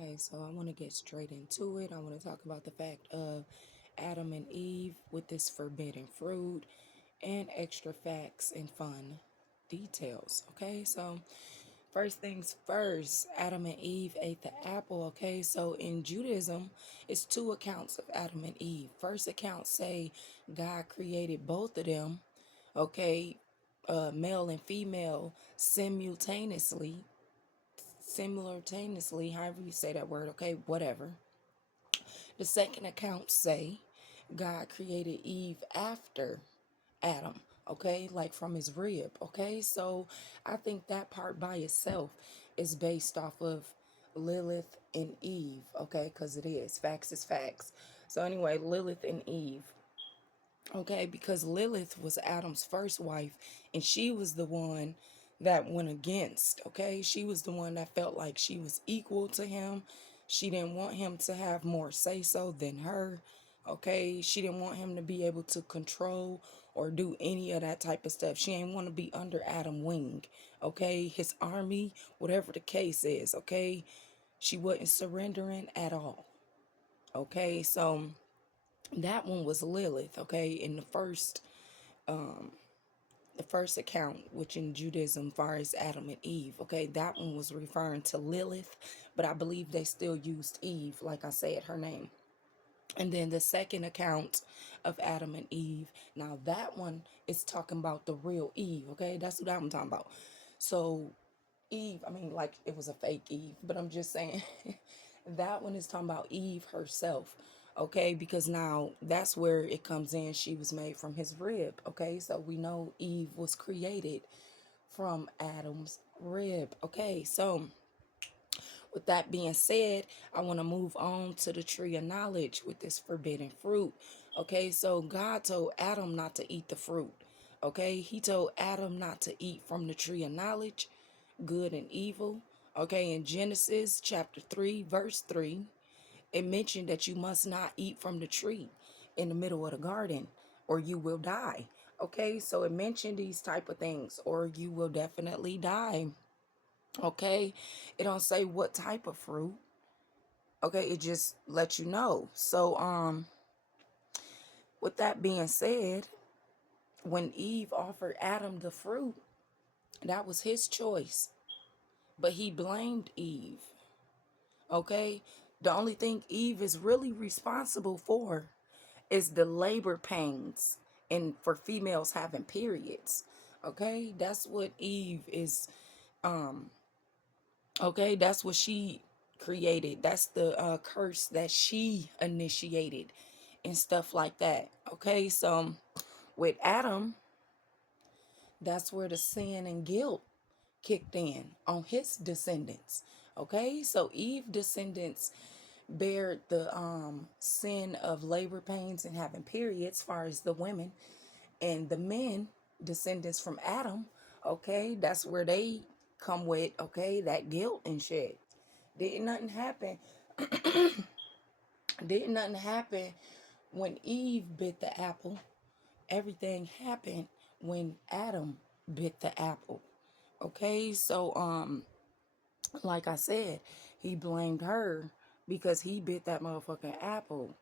Okay, so I want to get straight into it. I want to talk about the fact of Adam and Eve with this forbidden fruit and extra facts and fun details. Okay, so first things first, Adam and Eve ate the apple. Okay, so in Judaism, it's two accounts of Adam and Eve. First account say God created both of them, okay, male and female simultaneously, however you say that word, okay, whatever. The second account say God created Eve after Adam, okay, like from his rib, okay. So I think that part by itself is based off of Lilith and Eve, okay, because it is facts is facts. So anyway, Lilith and Eve, okay, because Lilith was Adam's first wife, and she was the one that went against, okay? She was the one that felt like she was equal to him. She didn't want him to have more say-so than her, okay? She didn't want him to be able to control or do any of that type of stuff. She didn't want to be under Adam's wing, okay? His army, whatever the case is, okay? She wasn't surrendering at all, okay? So that one was Lilith, okay? In the first account, which in Judaism far as Adam and Eve, okay, that one was referring to Lilith, but I believe they still used Eve, like I said, her name. And then the second account of Adam and Eve, now that one is talking about the real Eve, okay? That's what I'm talking about. So Eve, I mean, like it was a fake Eve, but I'm just saying that one is talking about Eve herself, okay? Because now that's where it comes in. She was made from his rib, okay? So we know Eve was created from Adam's rib, okay? So with that being said, I want to move on to the tree of knowledge with this forbidden fruit, okay? So God told Adam not to eat the fruit, okay? He told Adam not to eat from the tree of knowledge, good and evil. Okay, in Genesis chapter 3, verse 3, it mentioned that you must not eat from the tree in the middle of the garden or you will die. Okay, so it mentioned these type of things, or you will definitely die. Okay, it don't say what type of fruit. Okay, it just lets you know. So with that being said, when Eve offered Adam the fruit, that was his choice, but he blamed Eve. Okay, the only thing Eve is really responsible for is the labor pains and for females having periods. Okay, that's what Eve is. um okay, that's what she created. That's the curse that she initiated and stuff like that. Okay, so with Adam, that's where the sin and guilt kicked in on his descendants. Okay, so Eve descendants bear the sin of labor pains and having periods, as far as the women, and the men, descendants from Adam, okay, that's where they come with, okay, that guilt and shit. Didn't nothing happen. Didn't nothing happen when Eve bit the apple. Everything happened when Adam bit the apple. Okay, so like I said, he blamed her because he bit that motherfucking apple.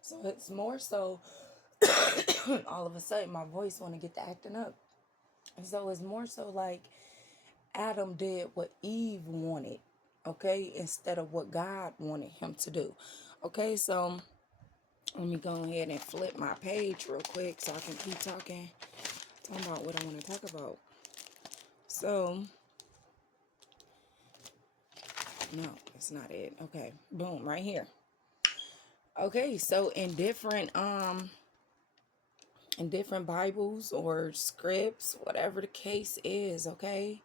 So it's more so all of a sudden my voice want to get to acting up. So it's more so like Adam did what Eve wanted, okay, instead of what God wanted him to do. Okay, so let me go ahead and flip my page real quick so I can keep talking about what I want to talk about. So, no, it's not it. Okay, boom, right here. Okay, so in different Bibles or scripts, whatever the case is, okay,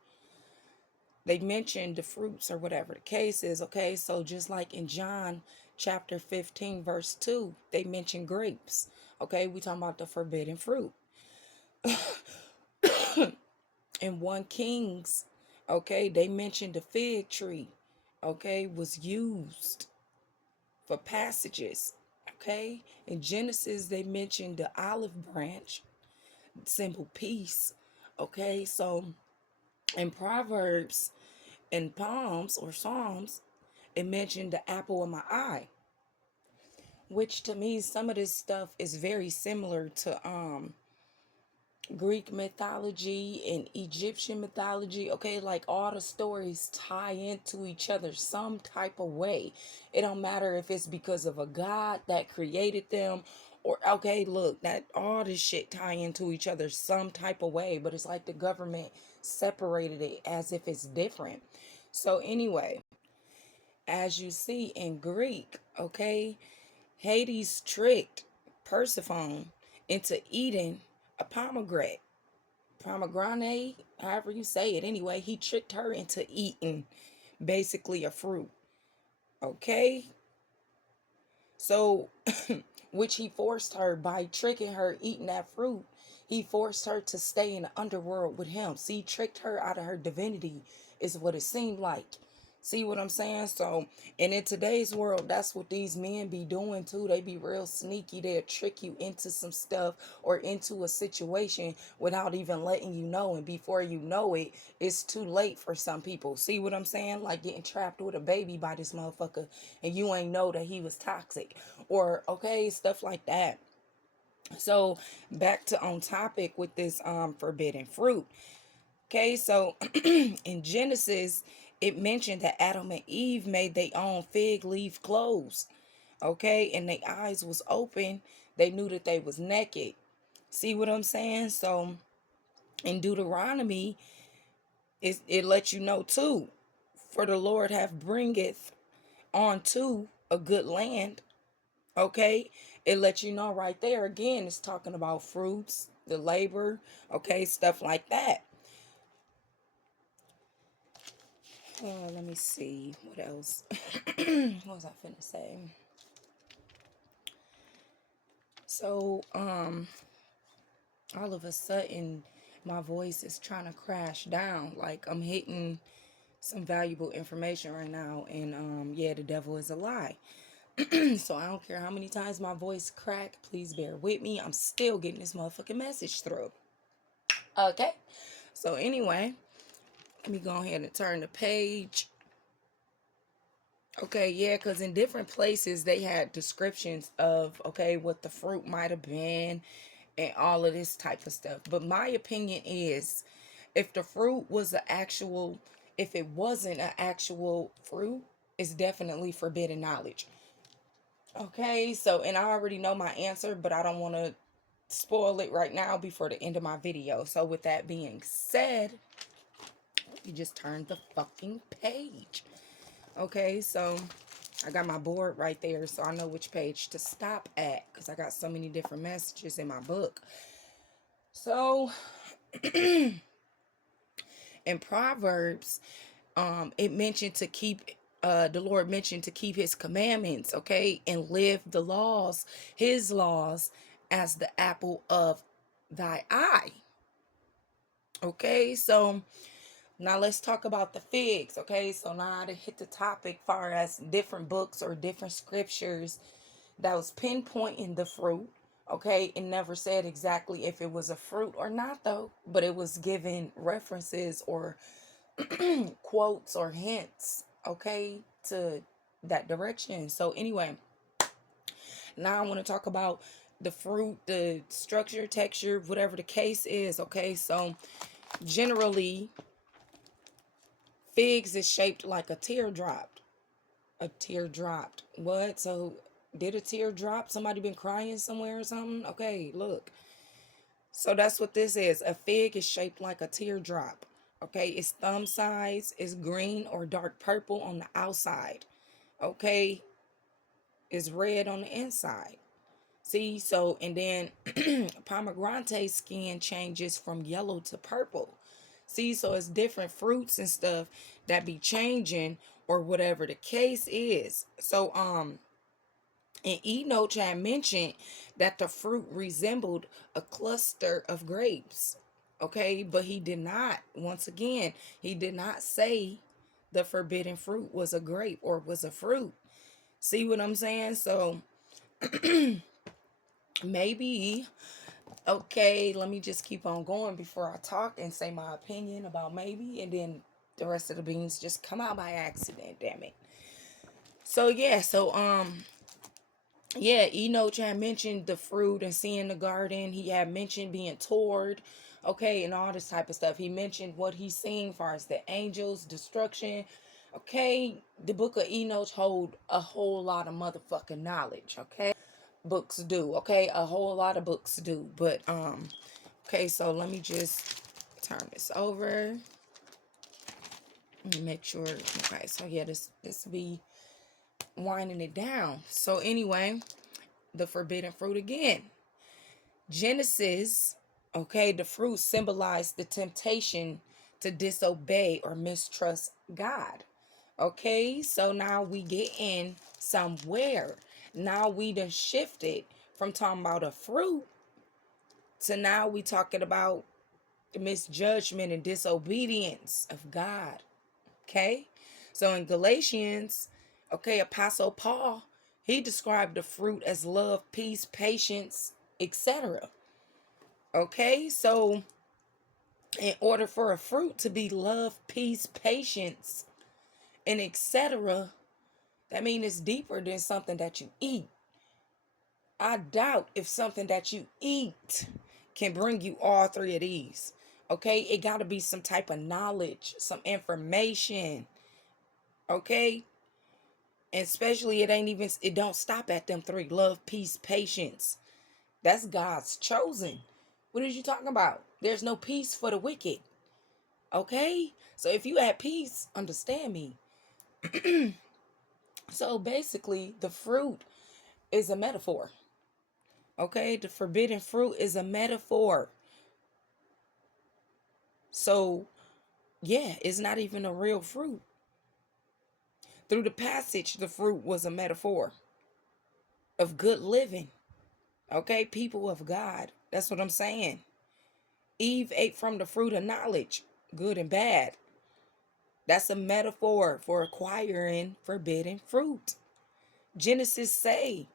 they mention the fruits or whatever the case is, okay? So just like in John chapter 15, verse 2, they mention grapes, okay? We talking about the forbidden fruit. In 1 Kings, okay, they mentioned the fig tree, okay, was used for passages, okay? In Genesis, they mentioned the olive branch, symbol peace, okay? So in Proverbs and Psalms, it mentioned the apple of my eye, which to me, some of this stuff is very similar to Greek mythology and Egyptian mythology. Okay, like all the stories tie into each other some type of way. It don't matter if it's because of a god that created them, or okay, look, that all this shit tie into each other some type of way, but it's like the government separated it as if it's different. So anyway, as you see in Greek, okay, Hades tricked Persephone into eating a pomegranate, however you say it. Anyway, he tricked her into eating basically a fruit. Okay? So, which he forced her by tricking her eating that fruit. He forced her to stay in the underworld with him. See, tricked her out of her divinity, is what it seemed like. See what I'm saying? So, and in today's world, that's what these men be doing too. They be real sneaky. They'll trick you into some stuff or into a situation without even letting you know. And before you know it, it's too late for some people. See what I'm saying? Like getting trapped with a baby by this motherfucker and you ain't know that he was toxic. Or, okay, stuff like that. So, back to on topic with this forbidden fruit. Okay, so in Genesis, it mentioned that Adam and Eve made their own fig leaf clothes. Okay, and their eyes was open. They knew that they was naked. See what I'm saying? So in Deuteronomy, it lets you know too. For the Lord hath bringeth onto a good land. Okay, it lets you know right there. Again, it's talking about fruits, the labor, okay, stuff like that. Let me see what else. What was I finna say? So, all of a sudden, my voice is trying to crash down. Like I'm hitting some valuable information right now, and yeah, the devil is a lie. So I don't care how many times my voice crack. Please bear with me. I'm still getting this motherfucking message through. Okay. So anyway, let me go ahead and turn the page. Okay, yeah, because in different places they had descriptions of, okay, what the fruit might have been and all of this type of stuff. But my opinion is if the fruit was an actual, if it wasn't an actual fruit, it's definitely forbidden knowledge. Okay, so, and I already know my answer, but I don't want to spoil it right now before the end of my video. So with that being said, you just turned the fucking page. Okay, so I got my board right there, so I know which page to stop at because I got so many different messages in my book. So in Proverbs, it mentioned to keep the Lord mentioned to keep his commandments, okay, and live the laws, his laws, as the apple of thy eye. Okay, so now let's talk about the figs. Okay, so now to hit the topic far as different books or different scriptures that was pinpointing the fruit. Okay, it never said exactly if it was a fruit or not though, but it was giving references or quotes or hints, okay, to that direction. So anyway, now I want to talk about the fruit, the structure, texture, whatever the case is. Okay, so generally figs is shaped like a teardrop. A teardrop. What? So did a tear drop? Somebody been crying somewhere or something? Okay, look. So that's what this is. A fig is shaped like a teardrop. Okay, it's thumb size, it's green or dark purple on the outside. Okay, it's red on the inside. See, so, and then pomegranate skin changes from yellow to purple. See, so it's different fruits and stuff that be changing or whatever the case is. So, and Enoch had mentioned that the fruit resembled a cluster of grapes. Okay, but he did not, once again, he did not say the forbidden fruit was a grape or was a fruit. See what I'm saying? So maybe, okay, let me just keep on going before I talk and say my opinion about maybe, and then the rest of the beans just come out by accident, damn it. So Enoch had mentioned the fruit and seeing the garden. He had mentioned being toured, okay, and all this type of stuff. He mentioned what he's seeing as far as the angels, destruction. Okay, the book of Enoch hold a whole lot of motherfucking knowledge, okay? Books do, okay? A whole lot of books do. But okay, so let me just turn this over. Let me make sure. Okay, so yeah, this be winding it down. So anyway, the forbidden fruit again. Genesis, okay, the fruit symbolized the temptation to disobey or mistrust God. Okay, so now we get in somewhere. Now we done shifted from talking about a fruit to now we talking about the misjudgment and disobedience of God. Okay, so in Galatians, okay, Apostle Paul, he described the fruit as love, peace, patience, etc. Okay, so in order for a fruit to be love, peace, patience, and etc., that means it's deeper than something that you eat. I doubt if something that you eat can bring you all three of these. Okay, it got to be some type of knowledge, some information. Okay, and especially it don't stop at them three: love, peace, patience. That's God's chosen. What are you talking about? There's no peace for the wicked. Okay, so if you at peace, understand me. So basically, the fruit is a metaphor. Okay, the forbidden fruit is a metaphor. So yeah, it's not even a real fruit. Through the passage, the fruit was a metaphor of good living. Okay, people of God. That's what I'm saying. Eve ate from the fruit of knowledge, good and bad. That's a metaphor for acquiring forbidden fruit. Genesis say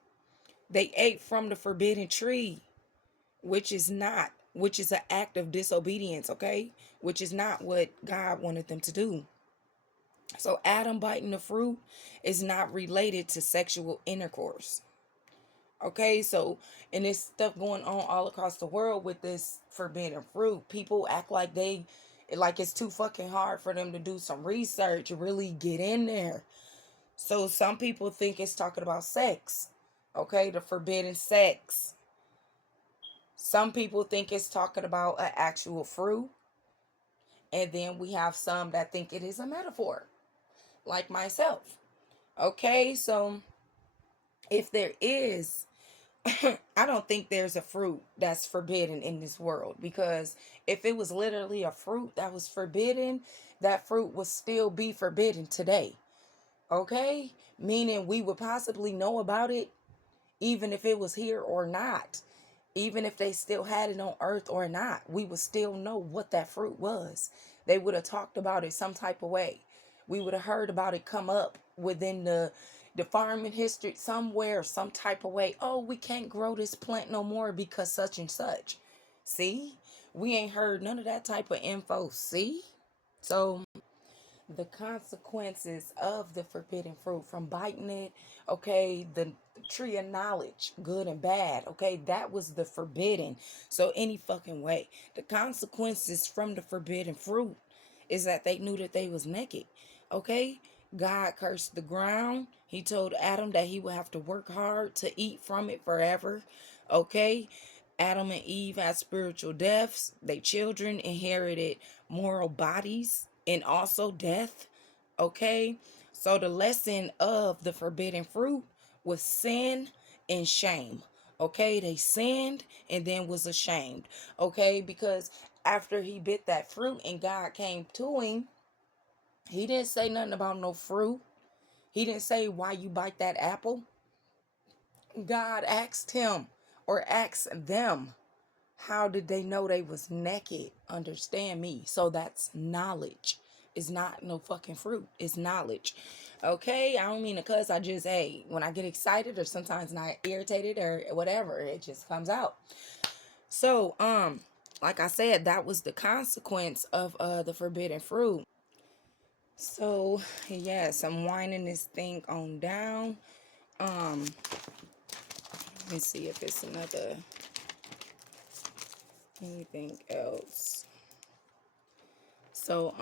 they ate from the forbidden tree, which is an act of disobedience, okay? Which is not what God wanted them to do. So Adam biting the fruit is not related to sexual intercourse. Okay, so and this stuff going on all across the world with this forbidden fruit. People act like it's too fucking hard for them to do some research, really get in there. So some people think it's talking about sex. Okay, the forbidden sex. Some people think it's talking about an actual fruit. And then we have some that think it is a metaphor, like myself. Okay, so if there is, I don't think there's a fruit that's forbidden in this world, because if it was literally a fruit that was forbidden, that fruit would still be forbidden today. Okay? Meaning we would possibly know about it even if it was here or not. Even if they still had it on earth or not, we would still know what that fruit was. They would have talked about it some type of way. We would have heard about it come up within the farming history somewhere, some type of way. Oh, we can't grow this plant no more because such and such. See? We ain't heard none of that type of info. See? So the consequences of the forbidden fruit from biting it, okay, the tree of knowledge, good and bad, okay, that was the forbidden. So any fucking way, the consequences from the forbidden fruit is that they knew that they was naked. Okay, God cursed the ground. He told Adam that he would have to work hard to eat from it forever. Okay, Adam and Eve had spiritual deaths. They children inherited moral bodies and also death. Okay, so the lesson of the forbidden fruit was sin and shame. Okay, they sinned and then was ashamed. Okay, because after he bit that fruit and God came to him, he didn't say nothing about no fruit. He didn't say why you bite that apple. God asked him, or asked them, how did they know they was naked? Understand me. So that's knowledge. It's not no fucking fruit. It's knowledge. Okay? I don't mean to cuss. I just, hey, when I get excited or sometimes not irritated or whatever, it just comes out. So, like I said, that was the consequence of the forbidden fruit. So yes, I'm winding this thing on down. Let me see if it's another anything else. So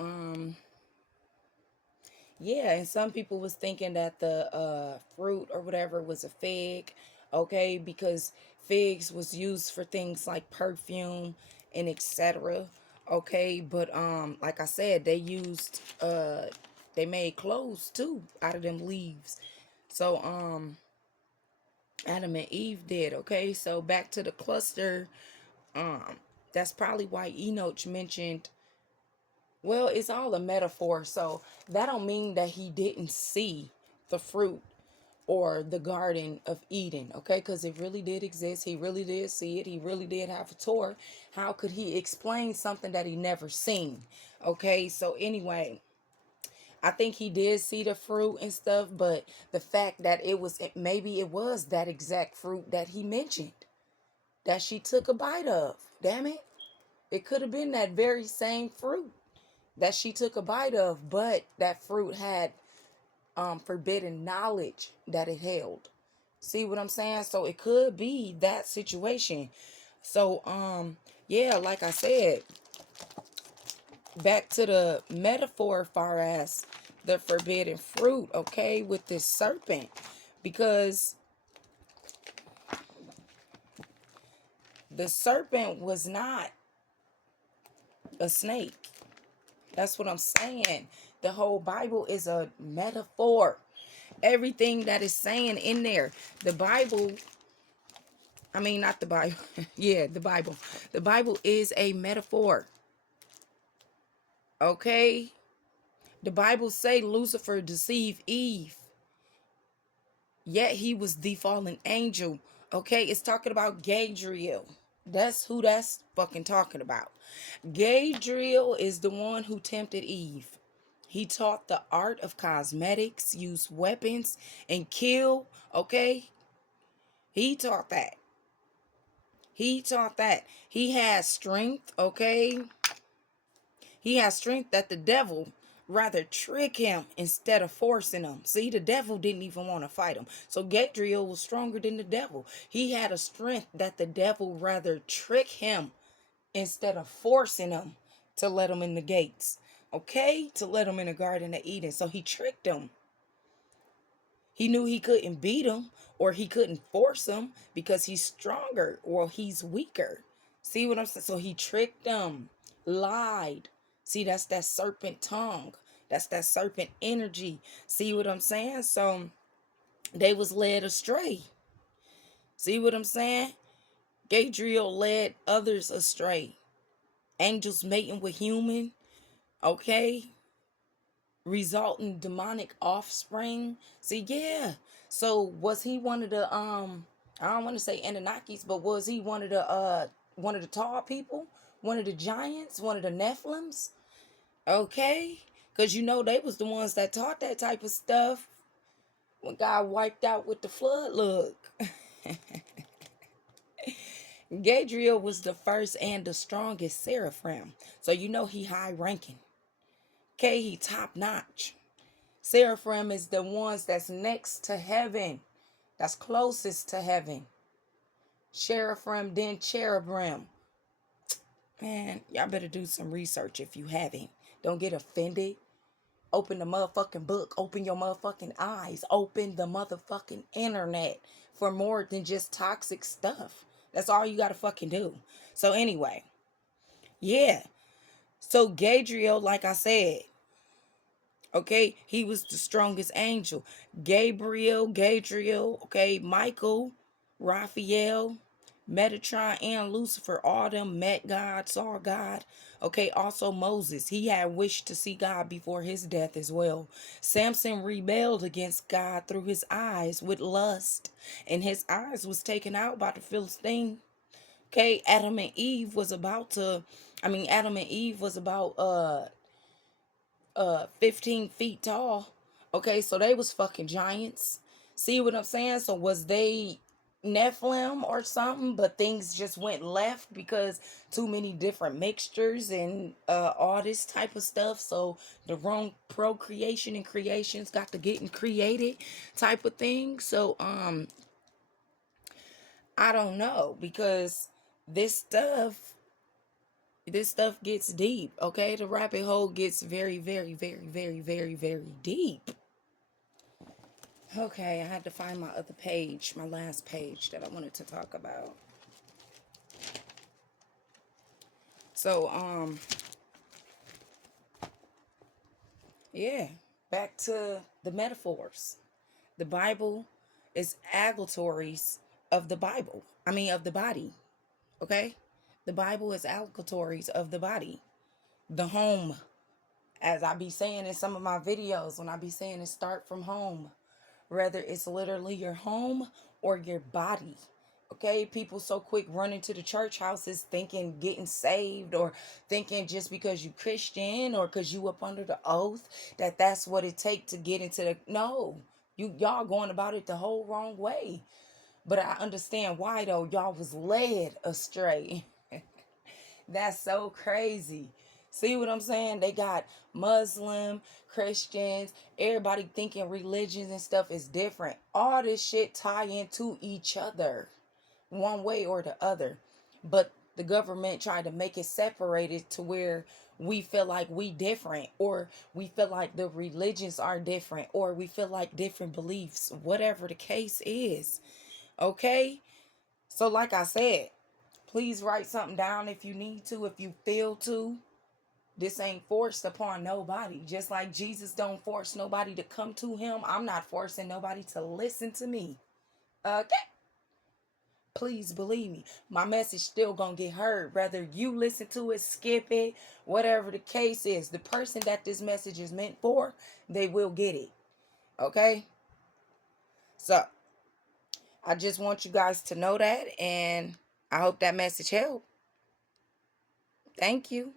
yeah, and some people was thinking that the fruit or whatever was a fig, okay, because figs was used for things like perfume and etc. Okay, but like I said, they made clothes too out of them leaves. So Adam and Eve did, okay? So back to the cluster, um that's probably why Enoch mentioned, well, it's all a metaphor. So that don't mean that he didn't see the fruit or the Garden of Eden, okay? Because it really did exist. He really did see it. He really did have a tour. How could he explain something that he never seen? Okay, so anyway, I think he did see the fruit and stuff, but the fact that maybe it was that exact fruit that he mentioned that she took a bite of. Damn it. It could have been that very same fruit that she took a bite of, but that fruit had forbidden knowledge that it held. See what I'm saying? So it could be that situation. So yeah, like I said, back to the metaphor far as the forbidden fruit, okay, with this serpent, because the serpent was not a snake. That's what I'm saying. The whole Bible is a metaphor. Everything that is saying in there, the Bible, I mean, not the Bible. Yeah, the Bible. The Bible is a metaphor. Okay? The Bible say Lucifer deceived Eve, yet he was the fallen angel. Okay? It's talking about Gadriel. That's who that's fucking talking about. Gadriel is the one who tempted Eve. He taught the art of cosmetics, use weapons, and kill. Okay? He taught that. He taught that. He has strength, okay? He has strength that the devil rather trick him instead of forcing him. See, the devil didn't even want to fight him. So Gadriel was stronger than the devil. He had a strength that the devil rather trick him instead of forcing him to let him in the gates. Okay? To let him in the Garden of Eden. So he tricked him. He knew he couldn't beat him or he couldn't force him because he's stronger or he's weaker. See what I'm saying? So he tricked them, lied. See, that's that serpent tongue. That's that serpent energy. See what I'm saying? So they was led astray. See what I'm saying? Gadriel led others astray. Angels mating with human. Okay? Resulting demonic offspring. See, yeah. So was he one of the I don't want to say Anunnakis, but was he one of the tall people? One of the giants? One of the Nephlims? Okay? Because you know they was the ones that taught that type of stuff when God wiped out with the flood. Look. Gadriel was the first and the strongest seraphim. So you know he high ranking. Okay, he top notch. Seraphim is the ones that's next to heaven. That's closest to heaven. Seraphim, then cherubim. Man, y'all better do some research if you haven't. Don't get offended. Open the motherfucking book. Open your motherfucking eyes. Open the motherfucking internet for more than just toxic stuff. That's all you gotta fucking do. So anyway, yeah. So Gadriel, like I said, okay, he was the strongest angel. Gadriel, okay, Michael, Raphael, Metatron, and Lucifer, all them met God, saw God. Okay, also Moses, he had wished to see God before his death as well. Samson rebelled against God through his eyes with lust, and his eyes was taken out by the Philistine. Okay, Adam and Eve was about 15 feet tall. Okay, so they was fucking giants. See what I'm saying? So was they Nephilim or something, but things just went left because too many different mixtures and all this type of stuff. So the wrong procreation and creations got to getting created type of thing. So I don't know, because this stuff this stuff gets deep, okay? The rabbit hole gets very, very, very, very, very, very deep. Okay, I had to find my other page, my last page that I wanted to talk about. So, yeah, back to the metaphors. The Bible is allegories of the Bible. I mean, of the body, okay? The Bible is allegories of the body. The home, as I be saying in some of my videos, when I be saying it, start from home. Whether it's literally your home or your body. Okay, people so quick running to the church houses thinking getting saved, or thinking just because you Christian or because you up under the oath that that's what it take to get into the, no, y'all going about it the whole wrong way. But I understand why though. Y'all was led astray. That's so crazy. See what I'm saying? They got Muslim, Christians, everybody thinking religions and stuff is different. All this shit tie into each other one way or the other. But the government tried to make it separated to where we feel like we different, or we feel like the religions are different, or we feel like different beliefs, whatever the case is. Okay? So like I said, please write something down if you need to, if you feel to. This ain't forced upon nobody. Just like Jesus don't force nobody to come to him, I'm not forcing nobody to listen to me. Okay? Please believe me. My message still gonna get heard. Whether you listen to it, skip it, whatever the case is. The person that this message is meant for, they will get it. Okay? So, I just want you guys to know that, and I hope that message helped. Thank you.